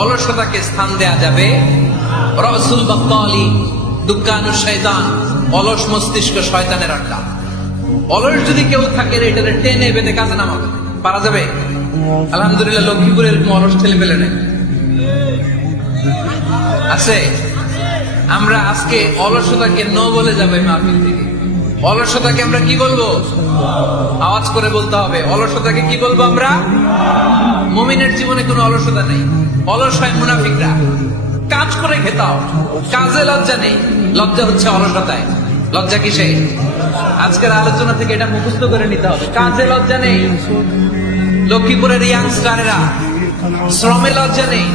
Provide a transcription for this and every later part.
অলসতাকে স্থান দেয়া যাবে। রসুল বক্তালি দুঃখানু শয়তান, অলস মস্তিষ্ক শয়তানের আড্ডা। অলস যদি কেউ থাকে এটারে টেনে বেঁধে কাজে নামাবে। পারা যাবে? আলহামদুলিল্লাহ লক্ষ্মীপুরে এরকম অলস ঠেলে ফেলে নেই। আছে? আমরা আজকে অলসতাকে ন বলে যাবে মাহফিল অলসতাকে আমরা কি বলব? আওয়াজ করে বলতে হবে। অলসতাকে কি বলব আমরা? মমিনের জীবনে কোনো অলসতা নেই। অলস হয় মুনাফিকরা। কাজ করে খেতাও কাজে লজ্জা নেই। লজ্জা হচ্ছে অলসতায়। লজ্জা কিসে? আজকের আলোচনা থেকে এটা মুখস্থ করে নিতে হবে। কাজে লজ্জা নেই। লক্ষ্মীপুরের ইয়াংস্টারেরা শ্রমে লজ্জা নেই।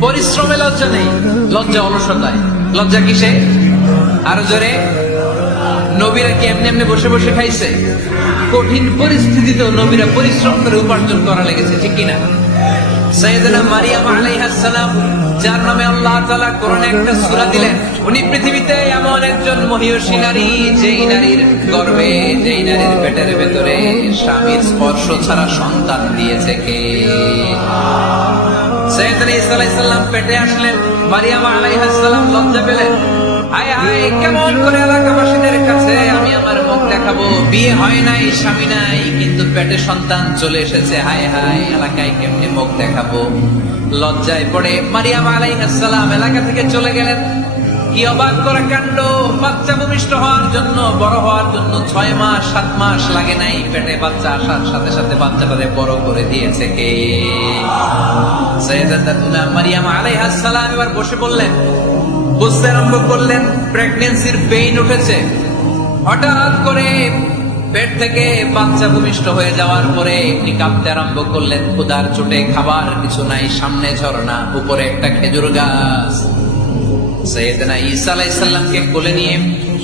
পরিশ্রমে লজ্জা নেই। লজ্জা অলসতায়। লজ্জা কিসে? আরও জোরে। নবীরা কি এমনি এমনি বসে বসে খাইছে? কঠিন পরিস্থিতিতেও নবীরা পরিশ্রম করে উপার্জন করা লেগেছে, ঠিক কিনা? সৈয়দনা মারিয়াম আলাইহাস যার নামে আল্লাহ তাআলা কোরআনে একটা সূরা দিলেন, উনি পৃথিবীতে এমন একজন মহিয়সী নারী, যেই নারীর গর্ভে, যেই নারীর পেটের ভেতরে স্বামীর স্পর্শ ছাড়া সন্তান দিয়েছে কে? সৈয়দনা ঈসা আলাইহিস সালাম পেটে আসলেন, মারিয়াম আলাইহাস সালাম লজ্জা পেলেন। আলাইহাসসালাম কাণ্ড, বাচ্চা ভূমিষ্ঠ হওয়ার জন্য, বড় হওয়ার জন্য ছয় মাস, সাত মাস লাগে নাই। পেটে বাচ্চা আসার সাথে সাথে বাচ্চাটারে বড় করে দিয়েছে কে? সৈয়দাতুনা মারিয়াম আলাইহাস সালাম এবার বসে বললেন বুঝতে আরম্ভ করলেন প্রেগনেন্সির পেইন উঠেছে। হঠাৎ করে পেট থেকে বাচ্চা ভূমিষ্ঠ হয়ে যাওয়ার পরে আপনি কাঁপতে আরম্ভ করলেন ক্ষুদার চোটে খাবার কিছু নাই, সামনে ঝরনা উপরে একটা খেজুর গাছ। সৈয়দনা ঈসা কোলে নিয়ে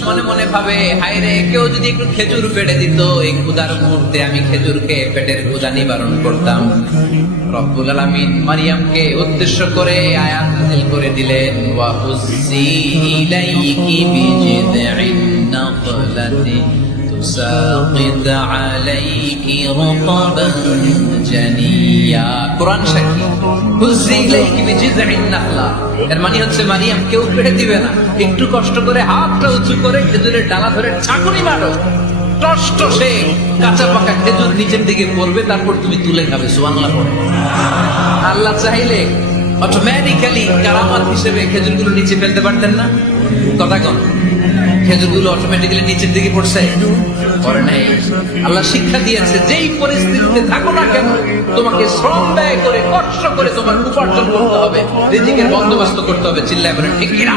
মনে মনে ভাবে, হায়রে, কেউ যদি একটু খেজুর পেড়ে দিত, এই মুহূর্তে আমি পেটের নিবারণ করতাম। রব্বুল আলামিন মারিয়ামকে উদ্দেশ্য করে আয়াত নাযিল করে দিলেন, ওয়া উসি ইলাইকি নাখলাতি কোরআন সাক্ষী হুজ্জি ইলাইকি বিজিদঈন নাখলা এর মানে হচ্ছে মারিয়াম, কেউ পেড়ে দিবে না। একটু কষ্ট করে হাতটা উঁচু করে খেজুরের ডালা ধরে চাকুনি মারো। টষ্ট সে কাঁচা পাকা খেজুর নিচের দিকে পড়বে, তারপর তুমি তুলে খাবে পড়ে। আল্লাহ চাইলে অটোমেটিক্যালি কারামাত হিসেবে খেজুরগুলো নিচে ফেলতে পারতেন না। কথা কন। খেজুরগুলো অটোমেটিক্যালি নিচের দিকে পড়ছে। করে নাই। আল্লাহ শিক্ষা দিয়েছে, যেই পরিস্থিতিতে থাকো না কেন, তোমাকে শ্রম ব্যয় করে, কষ্ট করে তোমার উপার্জন করতে হবে। রিজিকের বন্দোবস্ত করতে হবে। চিল্লায় করে ঠিক কিনা?